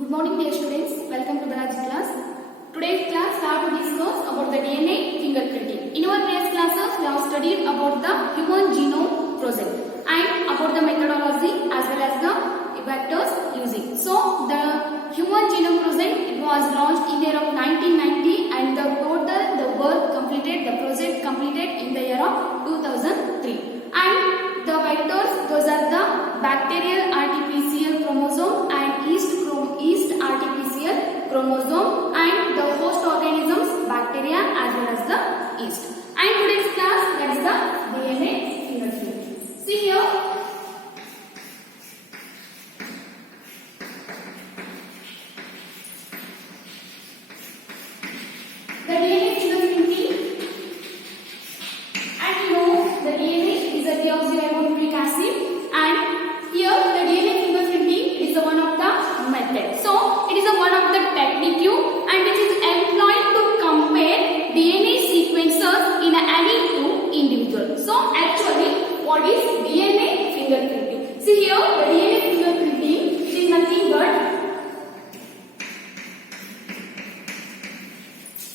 Good morning dear students, welcome to Balaji class. Today's class we have to discuss about the DNA fingerprinting. In our previous classes we have studied about the human genome project and about the methodology as well as the vectors using. So the human genome project, it was launched in the year of 1990 and the project completed in the year of 2003. And the vectors, those are the bacterial RT-PCR chromosome and yeast RT-PCR chromosome, and the host organisms, bacteria as well as the yeast. And today's class, that is the DNA fingerprint. See here, the DNA fingerprinting, and you know the DNA is a deoxyribonucleic acid, and here the DNA fingerprinting is one of the method. So it is one of the technique and it is employed to compare DNA sequences in any two individuals. So actually, what is DNA fingerprinting? See here, the DNA fingerprinting is nothing but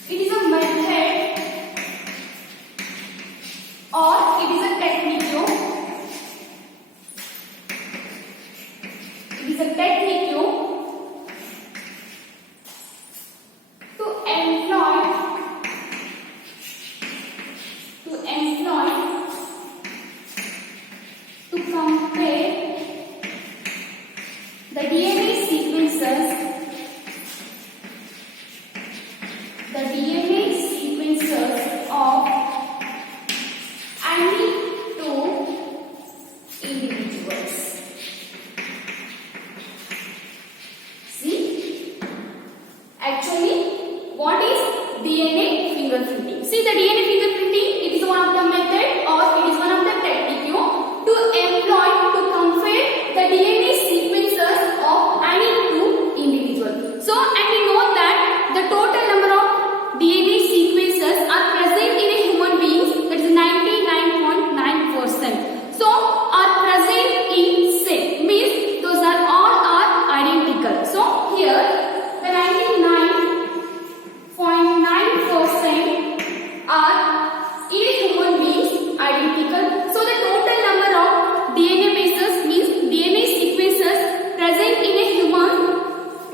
it is a method or it is a technique. It is a technique to employ to compare the DNA sequences of any two individuals. See, actually, what is DNA fingerprinting? See, the DNA fingerprinting, it is one of the method or it is one of the technique to employ to compare the DNA sequences of any two individuals. So, and we know that the total number of DNA sequences are present in a human being, that is 99.9%. So, are present in same, means those are all are identical. So, here the 99.9% are in human beings identical. So, the total number of DNA bases means DNA sequences present in a human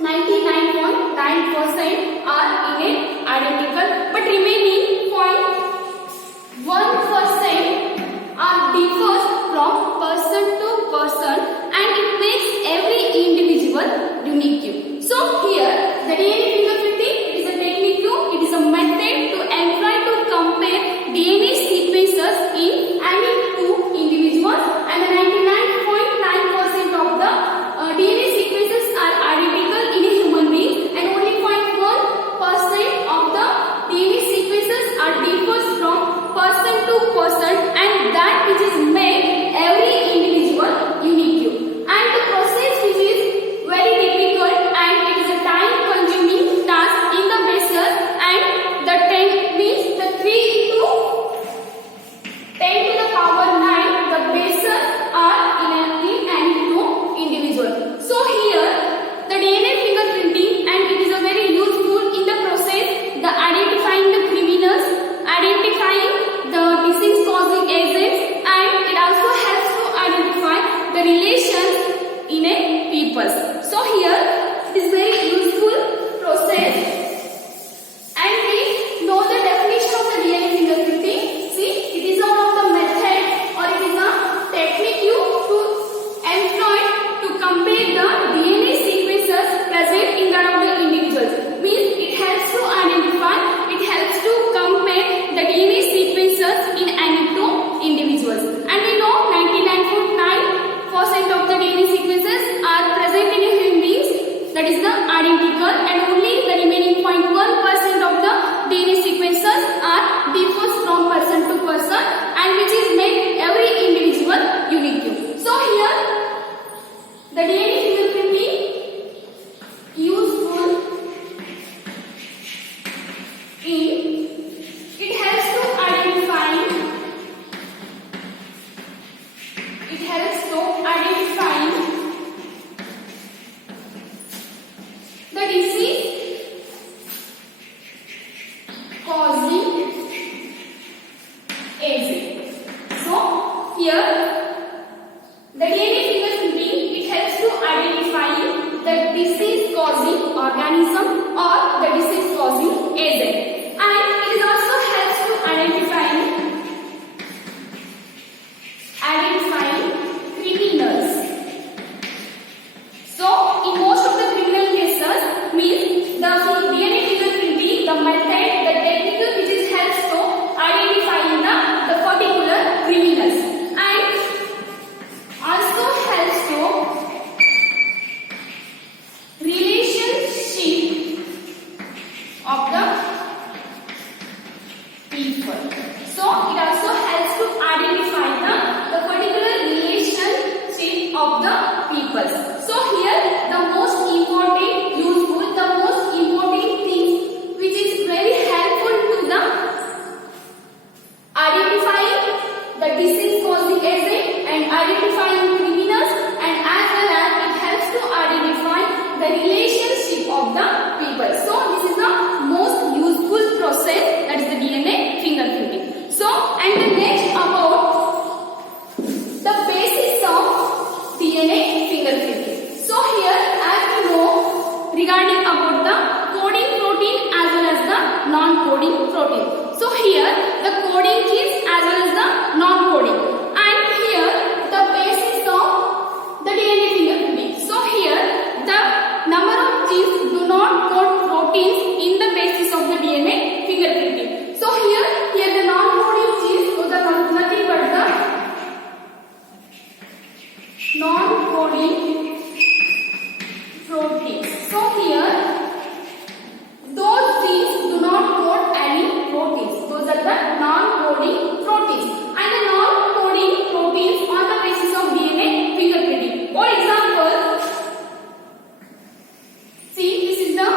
99.9% are in a identical, but remaining 0.1% are differs from person to person and it makes every individual unique. So here the DNA fingerprinting, it is a technique, it is a method to employ to compare DNA sequences in any two individuals, and the 99.9% of the DNA sequences are identical in a human being and only 0.1% of the DNA sequences are differs from person to person, and that which is made every individual unique. And the process which is very difficult and it is a time consuming task in the bases, and the 10 means the 3 into 10 to the power 9 the bases are in any two individual. So here the DNA fingerprinting, and it is a very useful in the process the identifying the criminals, identifying the disease causing agents, and it also helps to identify the relations in a people. So here it is very useful process, and we know the definition of the DNA fingerprinting. See, it is one of the method or it is a technique to employ to compare the DNA sequences present in that of the individuals. Means it helps to identify, it helps to compare the DNA sequences in any two individuals. And we know 99.9% of the DNA sequences are present in human beings, that is the identical, and only the remaining 0.1% of the DNA sequences are differs from person to person, and which is make every individual unique. So here the DNA fingerprint of the peoples. So here the most important useful, the most important thing which is very helpful to the identifying the disease causing agent and identifying criminals, and as well as it helps to identify the relationship of the people. So this is the most useful process, that is the DNA fingerprinting. So and the next about the basics of DNA fingerprinting. So here as we know regarding about the coding protein as well as the non-coding protein. So here the coding genes as well as the non-coding, and here the basics of the DNA fingerprinting. So here the number of genes do not code proteins in the basis of the DNA fingerprinting. So here the non-coding genes are nothing but the non-coding proteins. So here those genes do not code any proteins. Those are the non-coding proteins. And the non-coding proteins on the basis of DNA fingerprinting. For example, see, this is the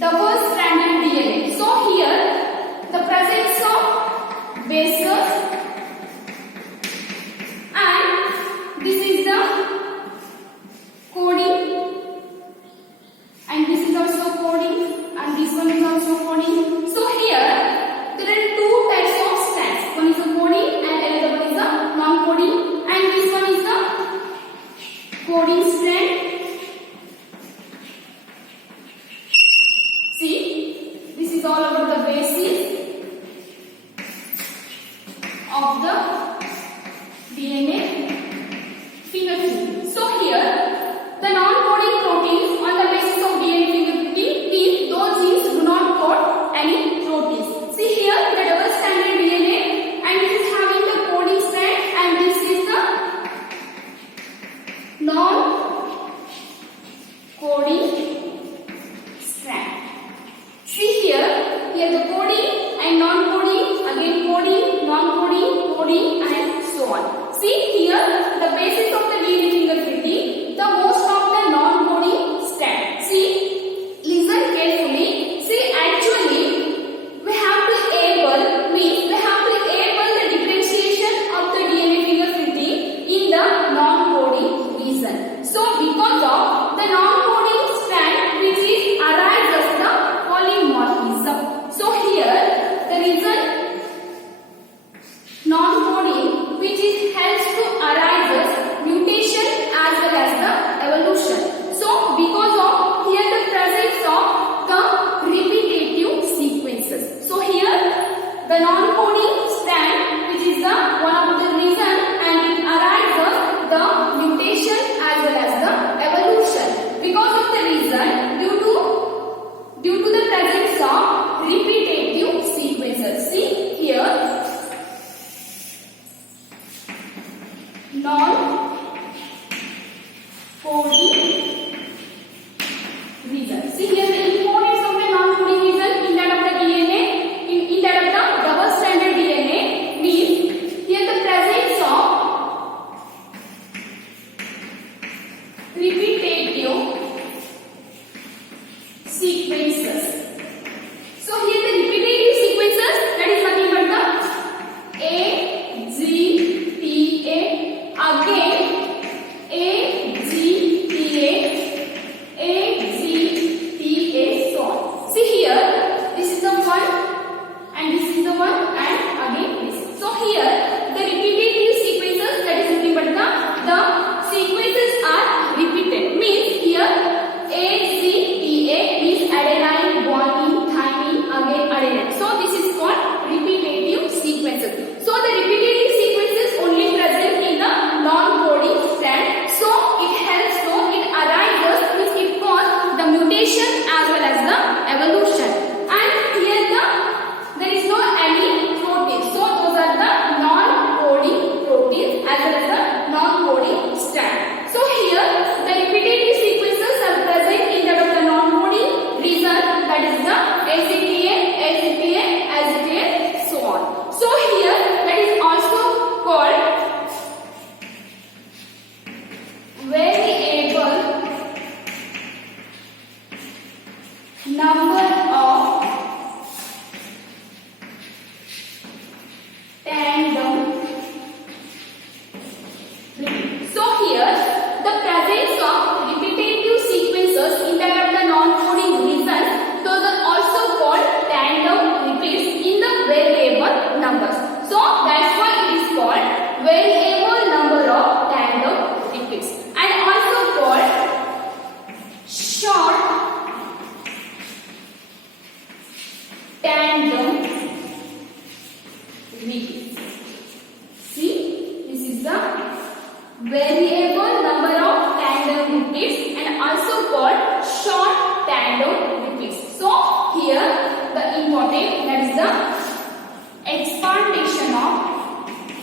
double-stranded DNA. So here the presence of bases, and this is the coding, and this is also coding, and this one is also coding. So here there are two types of strands. One is a coding and another one is a non-coding, and this one is the coding strand. See, this is all about the basis of the DNA fingerprinting. So here the non-coding proteins on the basis of DNA fingerprinting means those genes do not code any proteins. See here the double-stranded DNA, and this is having the coding strand, and this is the non-coding strand. See here the coding and non-coding, again coding, non-coding, coding, and so on. See here the basis of the DNA fingerprinting, the most of the non-coding strand. See, listen carefully. See, actually we have to able the differentiation of the DNA fingerprinting in the non-coding region. So because of the non-coding strand which is arises the polymorphism. So here the region non-coding which is helps to arises mutation as well as the evolution. So because of here the presence of the repetitive sequences. So here the non-coding strand which is the one of the reason, and it arises the mutation as well as the evolution. Because of the reason due to the presence of repetitive sequences. See here non-coding region. See here the importance of the non-coding region in that of the DNA, in that of the double-stranded DNA means here the presence of repetitive sequences. So here the repetitive sequences, that is nothing but the A, G, T, A, again variable number of tandem repeats and also called short tandem repeats. So here the important, that is the expandation of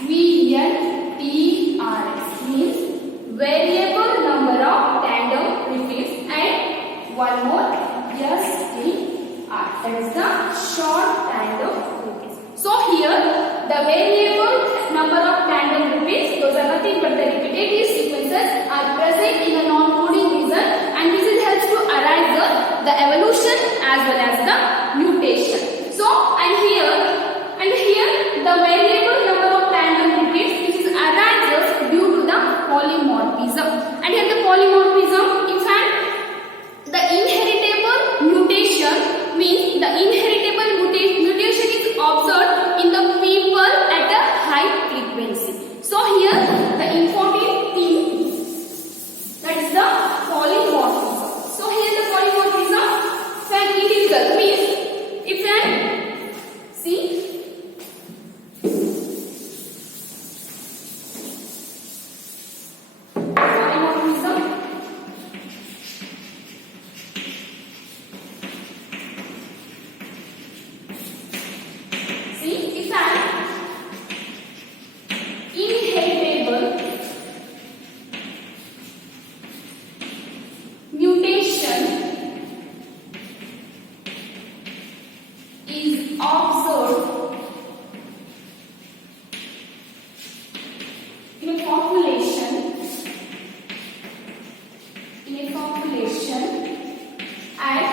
VNTRS means variable number of tandem repeats and one more STR, that is the short tandem repeats. So here the variable number of tandem repeats, those are nothing but the repetitive sequences are present in the non-coding region, and this is helps to arise the evolution as well as the mutation. So and here the variable number of tandem repeats which is arises due to the polymorphism, and here the polymorphism, in fact the inheritable mutation means the inheritable mutation is observed in the people at a high frequency. So here the important thing, that is the polymorphism. So here the polymorphism, when it is means if an see polymorphism inheritable mutation is observed in a population at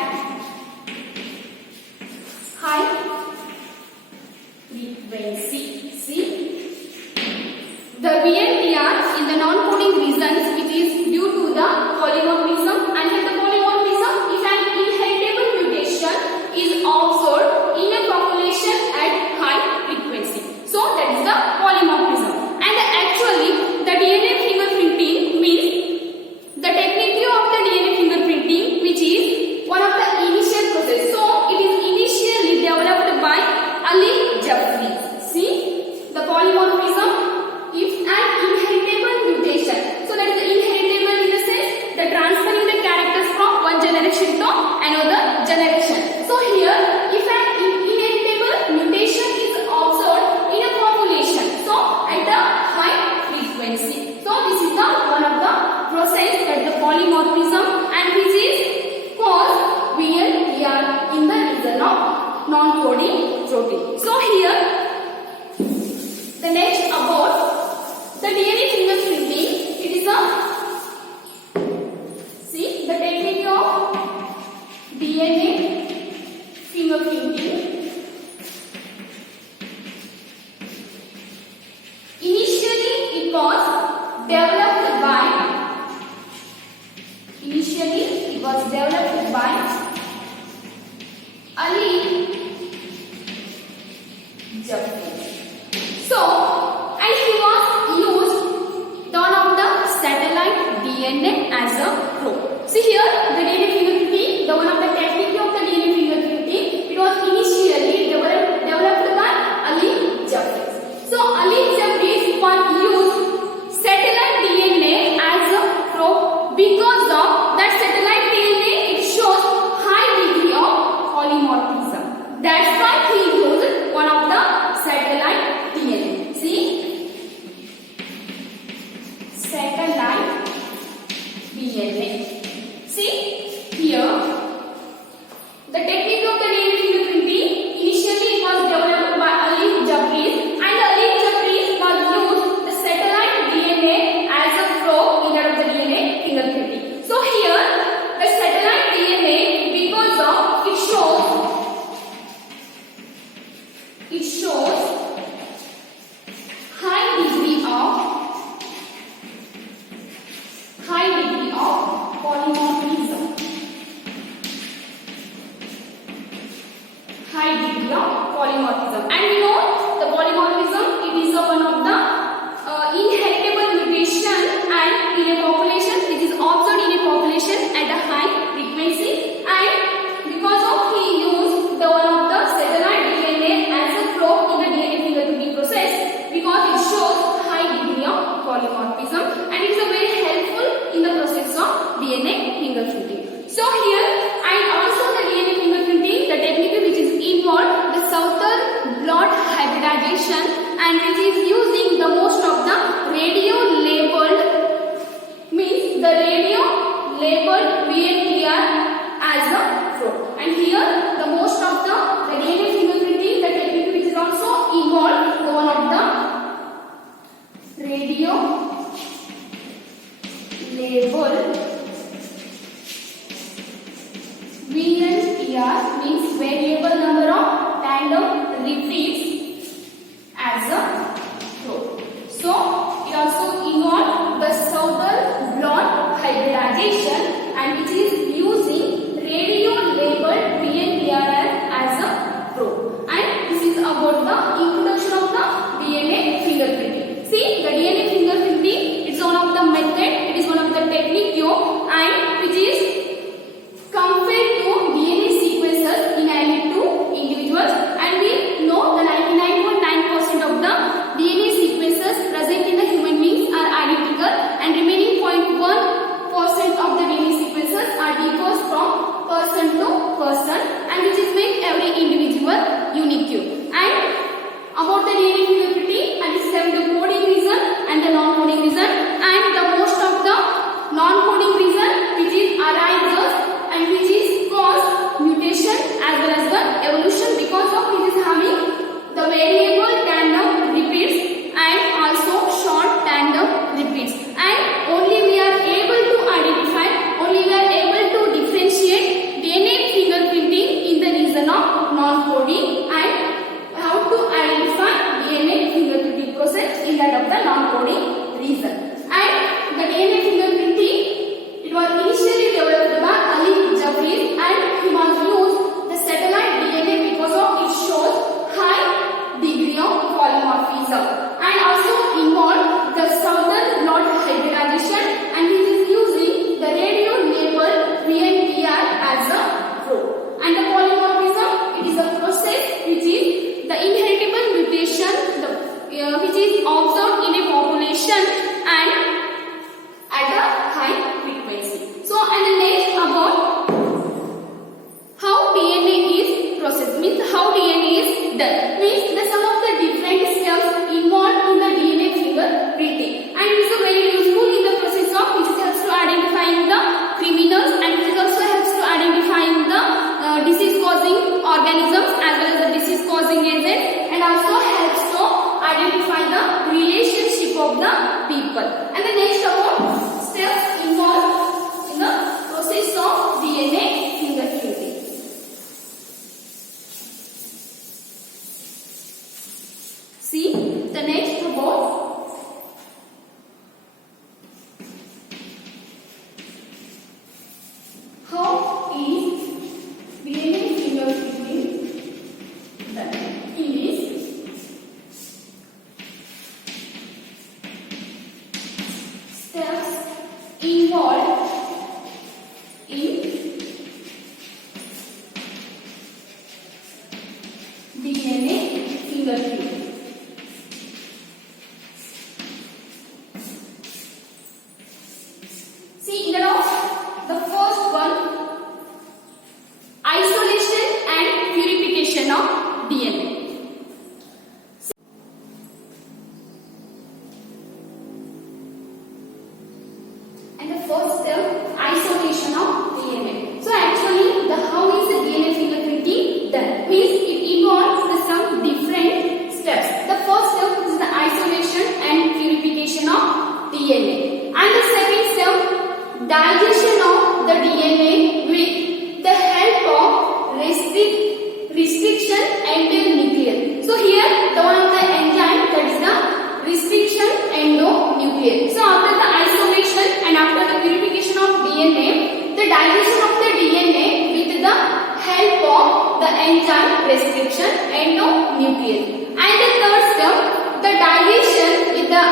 high frequency. See, the VNTR in the non-coding regions, which is due to the polymorphism, and here the polymorphism is an inheritable mutation is observed in a population at high frequency. So that is the polymorphism. And actually the DNA fingerprinting means the technique of the DNA fingerprinting, which is one of the initial process. So it is initially developed by Ali Jeffries. See, the polymorphism is an inheritable mutation. So that is the inheritable in the sense the transferring the characters from one generation to another generation. So here if an inheritable mutation is observed in a population, so at the high frequency. So this is the one of the process, that the polymorphism, and which is called VNTR in the region of non-coding protein. So here the next about the DNA fingerprinting, it is a see the technique of DNA fingerprinting. Initially it was developed by Ali Jeffries. So, and he was used one of the satellite DNA as a probe. See here, the DNA fingerprinting, the one of the technique of the DNA fingerprinting, it was initially developed by Ali Jeffries. So, Ali Jeffries was used satellite DNA as a probe because of that satellite DNA, it shows high degree of polymorphism. That's why he used one of the satellite DNA. See, satellite DNA. See here, the technique of the DNA fingerprinting, initially it was developed by Ali Jeffries, and Ali Jeffries was used the satellite DNA as a probe in the DNA fingerprinting. So here, the satellite DNA, because of it shows high degree of radio label VNTR means variable number of tandem repeats as a row. So it also involves the southern blonde hybridization and it is using radio labeled VNTR as a row. And this is about the introduction of the DNA fingerprinting. See, the DNA fingerprinting is one of the method, it is one of the technique and which is compared to DNA sequences inherent to individuals, and we know the 99.9% of the DNA sequences present in the human beings are identical and remaining 0.1% of the DNA sequences are differs from person to person and which is make every individual unique. And about the DNA fingerprinting, and this is having the coding region and the non-coding region, and the most of the non-coding region which is arises and which is cause mutation as well as the evolution because of it is having the variable tandem repeats and also short tandem repeats, and only we are able to identify, only we are able to differentiate DNA fingerprinting in the region of non-coding and how to identify DNA fingerprinting process in that of the non-coding region. And the DNA fingerprinting, it was initially developed by Ali Jafries and he was used the satellite DNA because of it shows high degree of polymorphism and also involved the southern blonde hybridization and it is using the radio label VNTR as a row. And the polymorphism, it is a process which is the inheritable mutation which is observed in a population and at a high frequency. So, and the next about how DNA is processed, means how DNA is done, means the some of the different steps involved in the DNA fingerprinting, and it is very useful in the process of which helps to identifying the criminals and it also helps to identifying the disease causing organisms as well as the disease causing agents, and also helps to identify the relationship of the people. And the next about steps involved in the process of DNA fingerprinting. See the next about how is DNA fingerprinting done. Is steps involved in DNA fingerprinting. See, in the first one, isolation and purification of DNA. And the first step, isolation of DNA. So actually, the how is the DNA fingerprinting done? Means it involves some different steps. The first step is the isolation and purification of DNA. And the second step, digestion of the DNA with the help of restriction endonuclease. So here the one of the enzyme, that is the restriction endonuclease. So after the isolation and after the purification of DNA, the digestion of the DNA with the help of the enzyme restriction endonuclease. And the third step, the digestion with the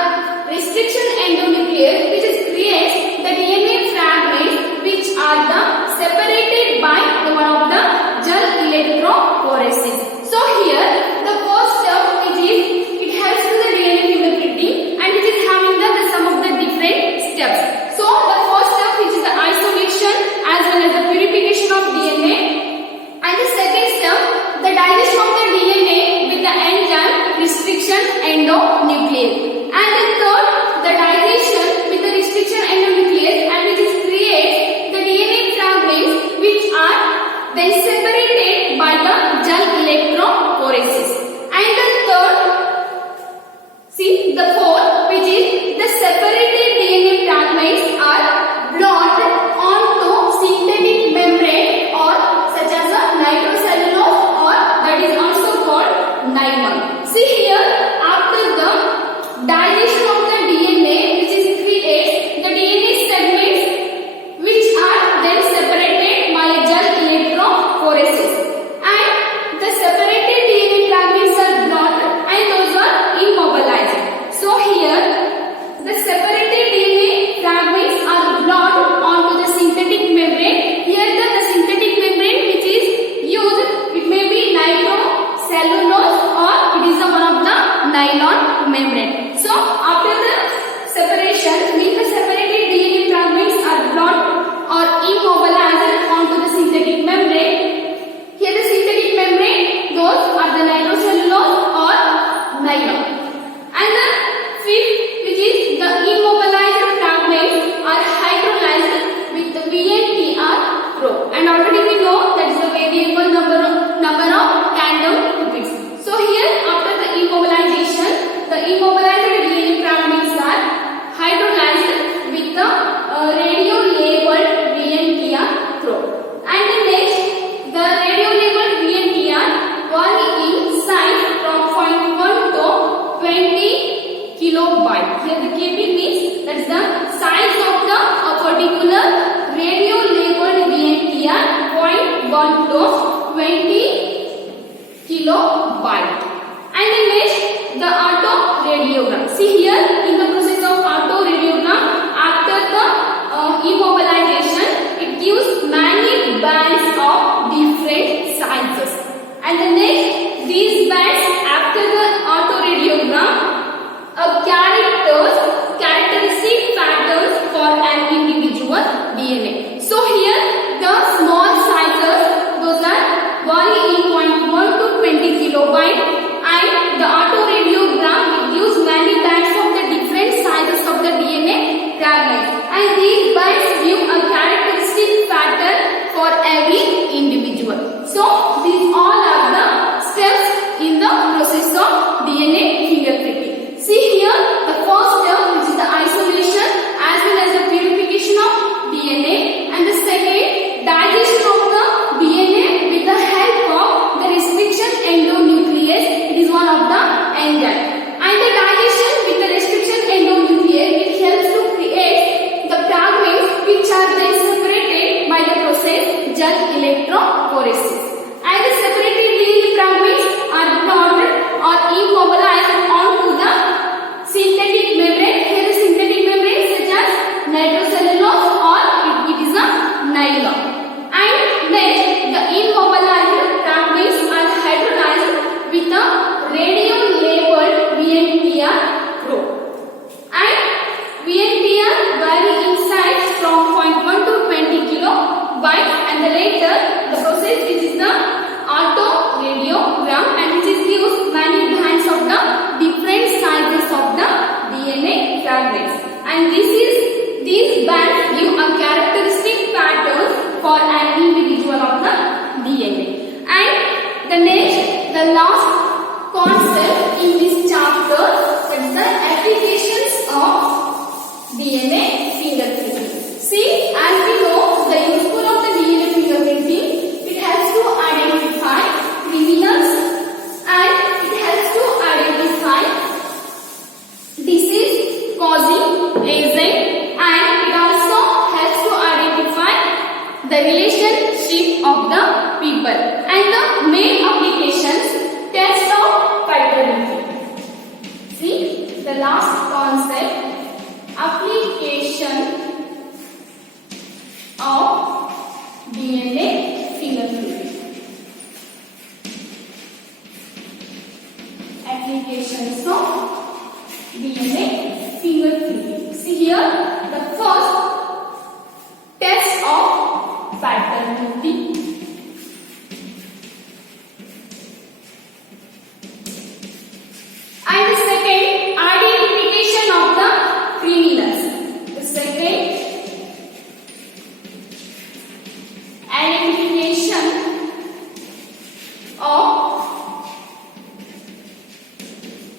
restriction endonuclease, which is creates the DNA fragments which are the separated by the one of the gel electrophoresis. So here the first step which is it helps to the DNA fingerprinting and it is having the some of the different steps. So the first step which is the isolation as well as the purification of DNA, and the second step the digestion of the DNA with the enzyme restriction endonuclease, and the third the digestion with the restriction endonuclease and which is creates the DNA fragments which are then separated by the gel electrophoresis. And the third, see the fourth which is the KB means that is the size of the a particular radio labeled VNTR point 1 close 20 kilobyte. And the next, the auto radiogram. See here, in the process of auto radiogram, after the immobilization, it gives many bands of different sizes. And the next, these bands after the auto radiogram, characteristic patterns for an individual DNA. So here, the small sizes, those are vary in 0.1 to 20 kilobyte, and the auto radiogram, it gives many bands of the different sizes of the DNA fragments, and these bands give a characteristic pattern for every individual. So these all are the steps in the process of DNA fingerprinting. See here, the first step, which is the isolation as well as the purification of DNA, and the second, digestion of the DNA with the help of the restriction endonuclease. It is one of the enzyme, and the digestion with the restriction endonuclease, it helps to create the fragments which are then separated by the process Jung electrophoresis, and the separated DNA fragments are not or immobilized onto the synthetic membrane. Here the synthetic membrane such as nitrocellulose or it is a nylon, and then the immobilized fragments are hydrolyzed with a radio labeled VNTR probe, and VNTR vary in size from 0.1 to 20 kilobyte, and the later the process which is the auto radiogram, and which is gives many bands of the different sizes of the DNA fragments, and these bands give a characteristic pattern for an individual of the DNA. And the next, the last concept in this chapter, that is the applications of DNA fingerprinting. See, as we know, the useful of the DNA fingerprinting, it helps to identify criminals, and it helps to identify disease causing agent, and it also helps to identify the relationship of the people. And the main applications, test of paternity. See, the last concept, application of DNA fingerprinting. Applications of DNA fingerprinting. See here, the first, test of paternity. And the second, identification of the criminals. The second, identification of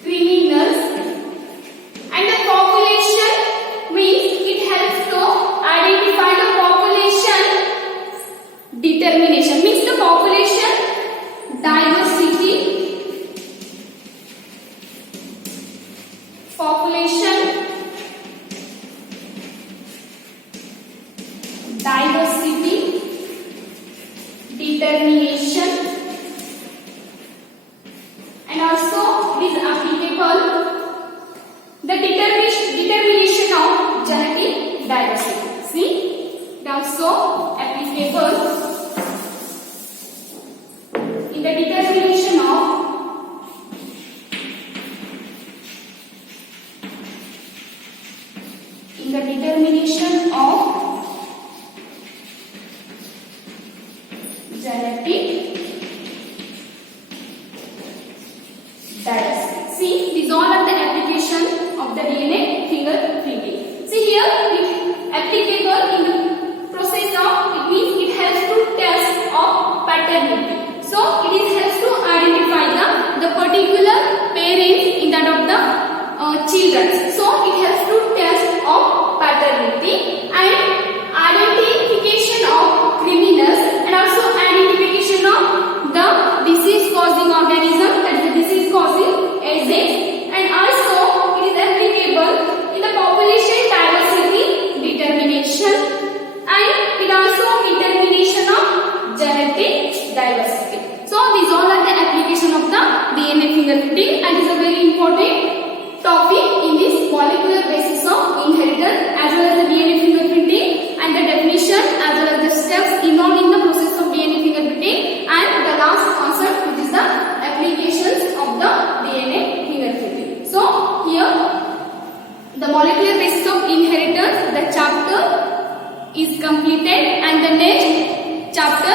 criminals. And the population means it helps to identify the population determination, means the population diversity, population diversity determination, and also it is applicable the determination of genetic diversity. See, it also applicable in the determination of genetic diversity. See, these all are the application of the DNA fingerprinting. See here, it applicable in the process of, it means it helps to test of paternity. So it is helps to identify the particular parents in that of the children. So it helps to test of paternity and identification of criminals, and also identification of the disease causing organism, that is the disease causing agent, and also it is applicable in molecular basis of inheritance, the chapter is completed and the next chapter